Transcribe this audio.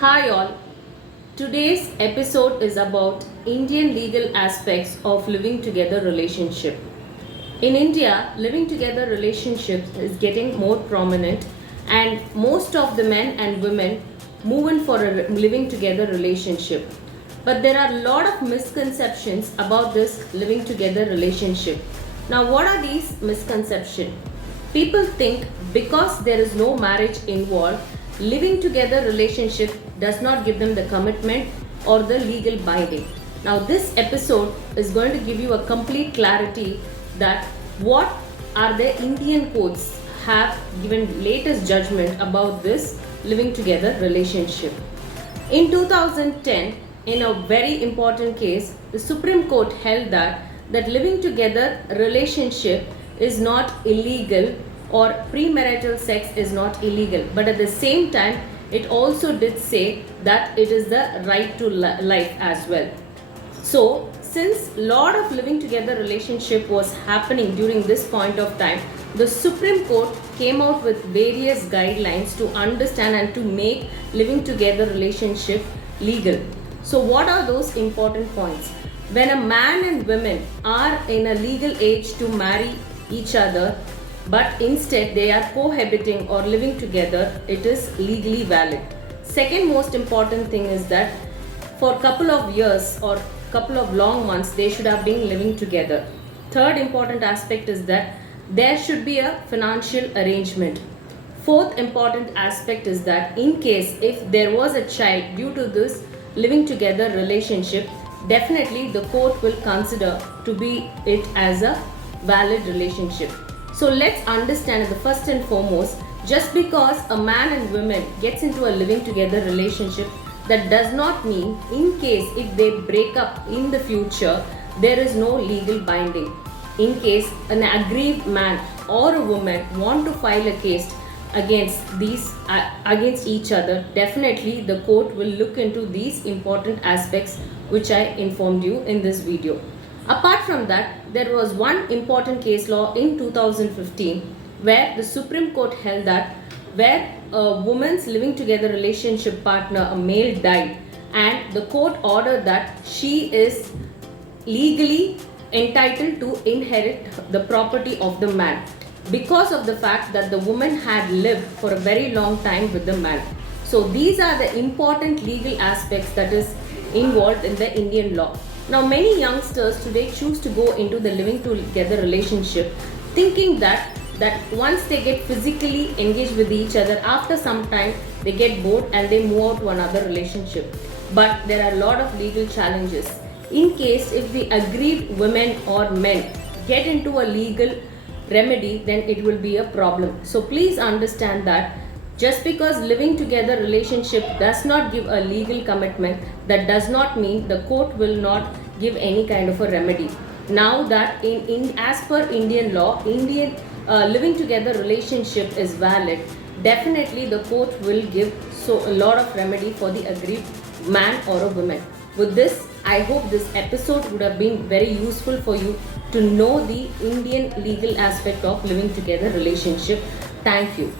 Hi all. Today's episode is about Indian legal aspects of living together relationship. In India, living together relationships is getting more prominent and most of the men and women move in for a living together relationship. But there are a lot of misconceptions about this living together relationship. Now, what are these misconceptions? People think because there is no marriage involved, living together relationship does not give them the commitment or the legal binding. Now, this episode is going to give you a complete clarity that what are the Indian courts have given latest judgment about this living together relationship. In 2010, in a very important case, the Supreme Court held that living together relationship is not illegal or premarital sex is not illegal, but at the same time it also did say that it is the right to life as well. So since lot of living together relationship was happening during this point of time, the Supreme Court came out with various guidelines to understand and to make living together relationship legal. So what are those important points? When a man and women are in a legal age to marry each other, but instead they are cohabiting or living together, it is legally valid. Second most important thing is that for a couple of years or couple of long months they should have been living together. Third important aspect is that there should be a financial arrangement. Fourth important aspect is that in case if there was a child due to this living together relationship, definitely the court will consider to be it as a valid relationship. So let's understand the first and foremost, just because a man and woman gets into a living together relationship, that does not mean in case if they break up in the future, there is no legal binding. In case an aggrieved man or a woman want to file a case against each other, definitely the court will look into these important aspects which I informed you in this video. Apart from that, there was one important case law in 2015 where the Supreme Court held that where a woman's living together relationship partner, a male, died, and the court ordered that she is legally entitled to inherit the property of the man because of the fact that the woman had lived for a very long time with the man. So these are the important legal aspects that is involved in the Indian law. Now many youngsters today choose to go into the living together relationship thinking that once they get physically engaged with each other, after some time they get bored and they move out to another relationship. But there are a lot of legal challenges. In case if the aggrieved women or men get into a legal remedy, then it will be a problem. So please understand that just because living together relationship does not give a legal commitment, that does not mean the court will not give any kind of a remedy. Now that in as per Indian law, Indian living together relationship is valid, definitely the court will give so a lot of remedy for the aggrieved man or a woman. With this, I hope this episode would have been very useful for you to know the Indian legal aspect of living together relationship. Thank you.